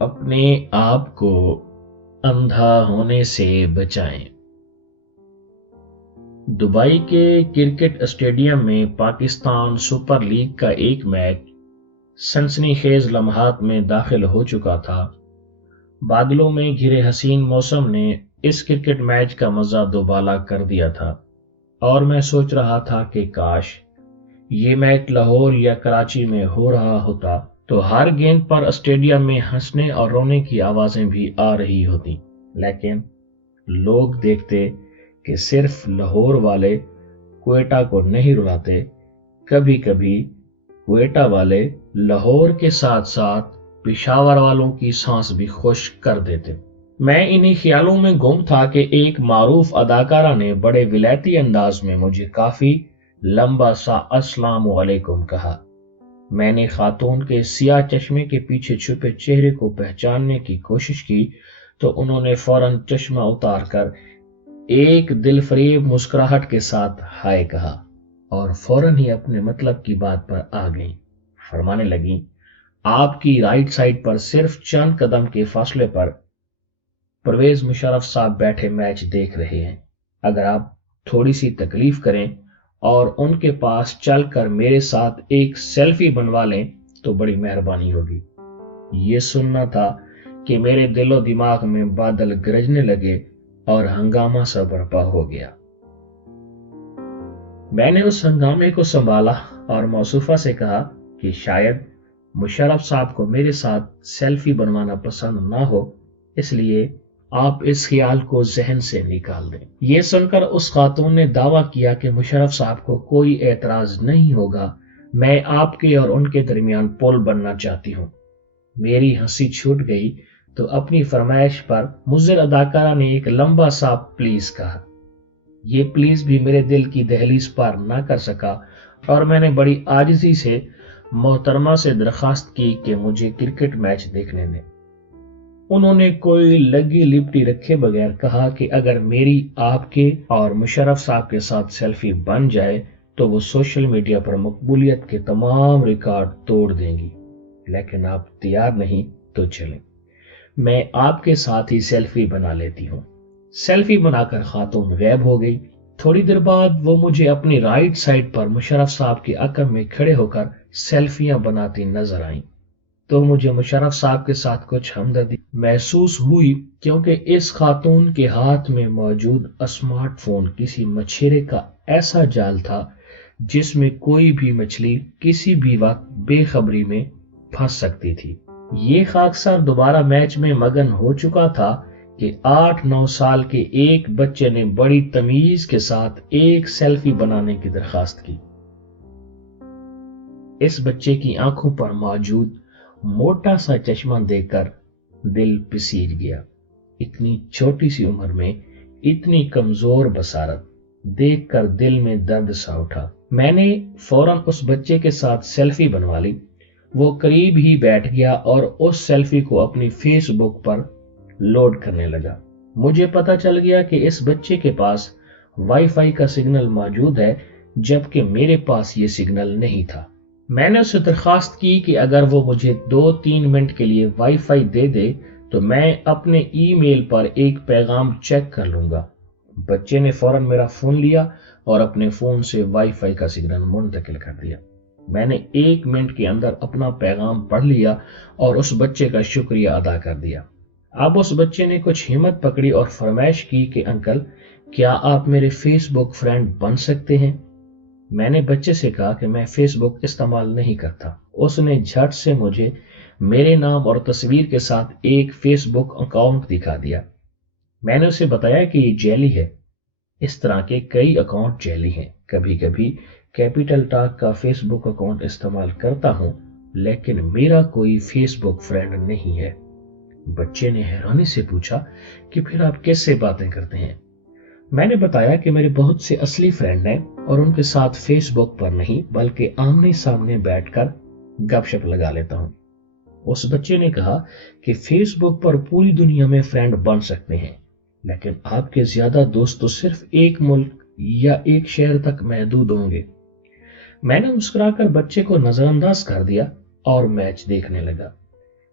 اپنے آپ کو اندھا ہونے سے بچائیں۔ دبئی کے کرکٹ اسٹیڈیم میں پاکستان سپر لیگ کا ایک میچ سنسنی خیز لمحات میں داخل ہو چکا تھا۔ بادلوں میں گھرے حسین موسم نے اس کرکٹ میچ کا مزہ دوبالا کر دیا تھا، اور میں سوچ رہا تھا کہ کاش یہ میچ لاہور یا کراچی میں ہو رہا ہوتا تو ہر گیند پر اسٹیڈیم میں ہنسنے اور رونے کی آوازیں بھی آ رہی ہوتی، لیکن لوگ دیکھتے کہ صرف لاہور والے کوئٹہ کو نہیں رلاتے، کبھی کبھی کوئٹہ والے لاہور کے ساتھ ساتھ پشاور والوں کی سانس بھی خشک کر دیتے۔ میں انہی خیالوں میں گم تھا کہ ایک معروف اداکارہ نے بڑے ولایتی انداز میں مجھے کافی لمبا سا السلام علیکم کہا۔ میں نے خاتون کے سیاہ چشمے کے پیچھے چھپے چہرے کو پہچاننے کی کوشش کی تو انہوں نے فوراً چشمہ اتار کر ایک دل فریب مسکراہٹ کے ساتھ ہائے کہا، اور فوراً ہی اپنے مطلب کی بات پر آ گئیں۔ فرمانے لگیں، آپ کی رائٹ سائڈ پر صرف چند قدم کے فاصلے پر پرویز مشرف صاحب بیٹھے میچ دیکھ رہے ہیں۔ اگر آپ تھوڑی سی تکلیف کریں اور ان کے پاس چل کر میرے ساتھ ایک سیلفی بنوا لیں تو بڑی مہربانی ہوگی۔ یہ سننا تھا کہ میرے دل و دماغ میں بادل گرجنے لگے اور ہنگامہ سا برپا ہو گیا۔ میں نے اس ہنگامے کو سنبھالا اور موصوفہ سے کہا کہ شاید مشرف صاحب کو میرے ساتھ سیلفی بنوانا پسند نہ ہو، اس لیے آپ اس خیال کو ذہن سے نکال دیں۔ یہ سن کر اس خاتون نے دعویٰ کیا کہ مشرف صاحب کو کوئی اعتراض نہیں ہوگا، میں آپ کے اور ان کے درمیان پل بننا چاہتی ہوں۔ میری ہنسی چھوٹ گئی تو اپنی فرمائش پر مضر اداکارہ نے ایک لمبا سا پلیز کہا۔ یہ پلیز بھی میرے دل کی دہلیز پار نہ کر سکا اور میں نے بڑی عاجزی سے محترمہ سے درخواست کی کہ مجھے کرکٹ میچ دیکھنے دیں۔ انہوں نے کوئی لگی لپٹی رکھے بغیر کہا کہ اگر میری آپ کے اور مشرف صاحب کے ساتھ سیلفی بن جائے تو وہ سوشل میڈیا پر مقبولیت کے تمام ریکارڈ توڑ دیں گی، لیکن آپ تیار نہیں تو چلیں، میں آپ کے ساتھ ہی سیلفی بنا لیتی ہوں۔ سیلفی بنا کر خاتون غائب ہو گئی۔ تھوڑی دیر بعد وہ مجھے اپنی رائٹ سائڈ پر مشرف صاحب کے عقب میں کھڑے ہو کر سیلفیاں بناتی نظر آئیں تو مجھے مشرف صاحب کے ساتھ کچھ ہمدردی محسوس ہوئی، کیونکہ اس خاتون کے ہاتھ میں موجود اسمارٹ فون کسی مچھیرے کا ایسا جال تھا جس میں کوئی بھی مچھلی کسی بھی وقت بے خبری میں پھنس سکتی تھی۔ یہ خاکسار دوبارہ میچ میں مگن ہو چکا تھا کہ 8-9 سال کے ایک بچے نے بڑی تمیز کے ساتھ ایک سیلفی بنانے کی درخواست کی۔ اس بچے کی آنکھوں پر موجود موٹا سا چشمہ دیکھ کر دل پسیج گیا۔ اتنی چھوٹی سی عمر میں اتنی کمزور بصارت دیکھ کر دل میں درد سا اٹھا۔ میں نے فوراً اس بچے کے ساتھ سیلفی بنوا لی۔ وہ قریب ہی بیٹھ گیا اور اس سیلفی کو اپنی فیس بک پر لوڈ کرنے لگا۔ مجھے پتا چل گیا کہ اس بچے کے پاس وائی فائی کا سگنل موجود ہے، جبکہ میرے پاس یہ سگنل نہیں تھا۔ میں نے اسے درخواست کی کہ اگر وہ مجھے 2-3 منٹ کے لیے وائی فائی دے دے تو میں اپنے ای میل پر ایک پیغام چیک کر لوں گا۔ بچے نے فوراً میرا فون لیا اور اپنے فون سے وائی فائی کا سگنل منتقل کر دیا۔ میں نے 1 منٹ کے اندر اپنا پیغام پڑھ لیا اور اس بچے کا شکریہ ادا کر دیا۔ اب اس بچے نے کچھ ہمت پکڑی اور فرمائش کی کہ انکل، کیا آپ میرے فیس بک فرینڈ بن سکتے ہیں؟ میں نے بچے سے کہا کہ میں فیس بک استعمال نہیں کرتا۔ اس نے جھٹ سے مجھے میرے نام اور تصویر کے ساتھ ایک فیس بک اکاؤنٹ دکھا دیا۔ میں نے اسے بتایا کہ یہ جعلی ہے۔ اس طرح کے کئی اکاؤنٹ جعلی ہیں۔ کبھی کبھی کیپٹل ٹاک کا فیس بک اکاؤنٹ استعمال کرتا ہوں، لیکن میرا کوئی فیس بک فرینڈ نہیں ہے۔ بچے نے حیرانی سے پوچھا کہ پھر آپ کیسے باتیں کرتے ہیں؟ میں نے بتایا کہ میرے بہت سے اصلی فرینڈ ہیں اور ان کے ساتھ فیس بک پر نہیں بلکہ آمنے سامنے بیٹھ کر گپ شپ لگا لیتا ہوں۔ اس بچے نے کہا کہ فیس بک پر پوری دنیا میں فرینڈ بن سکتے ہیں، لیکن آپ کے زیادہ دوست تو صرف ایک ملک یا ایک شہر تک محدود ہوں گے۔ میں نے مسکرا کر بچے کو نظر انداز کر دیا اور میچ دیکھنے لگا۔